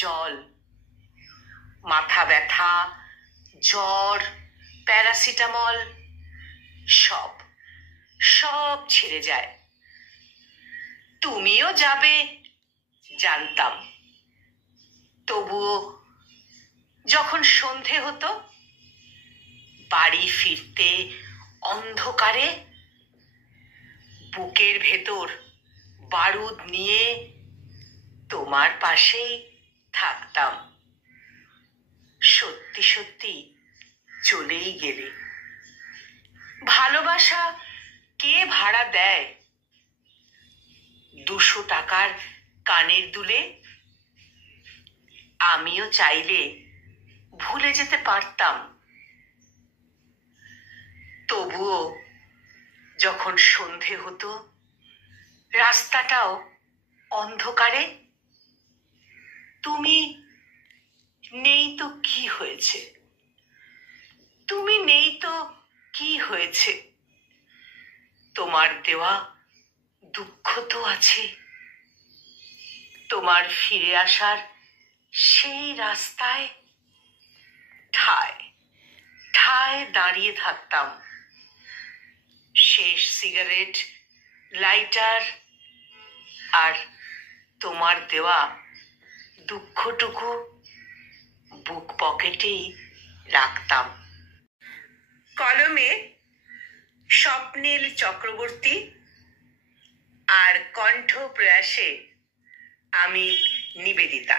জল, মাথা ব্যথা, জ্বর, প্যারাসিটামল সব সব ছেড়ে যায়। তুমিও যাবে জানতাম, তবুও যখন সন্ধে হতো বাড়ি ফিরতে অন্ধকারে বুকের ভেতর বারুদ নিয়ে তোমার পাশেই থাকতাম। সত্যি সত্যি চলেই গেলে। ভালোবাসা কে ভাড়া দেয়? 200 টাকার কানের দুলে আমিও চাইলে ভুলে যেতে পারতাম। তবুও যখন সন্ধে হতো রাস্তাটাও অন্ধকারে, তুমি নেই তো কি হয়েছে, তুমি নেই তো কি হয়েছে, তোমার দেওয়া দুঃখ তো আছে। তোমার ফিরে আসার সেই রাস্তায় ঠায় ঠায় দাঁড়িয়ে থাকতাম। শেষ সিগারেট, লাইটার আর তোমার দেওয়া দুঃখটুকু বুক পকেটেই রাখতাম। কলমে স্বপ্নীল চক্রবর্তী আর কণ্ঠ প্রয়াসে আমি নিবেদিতা।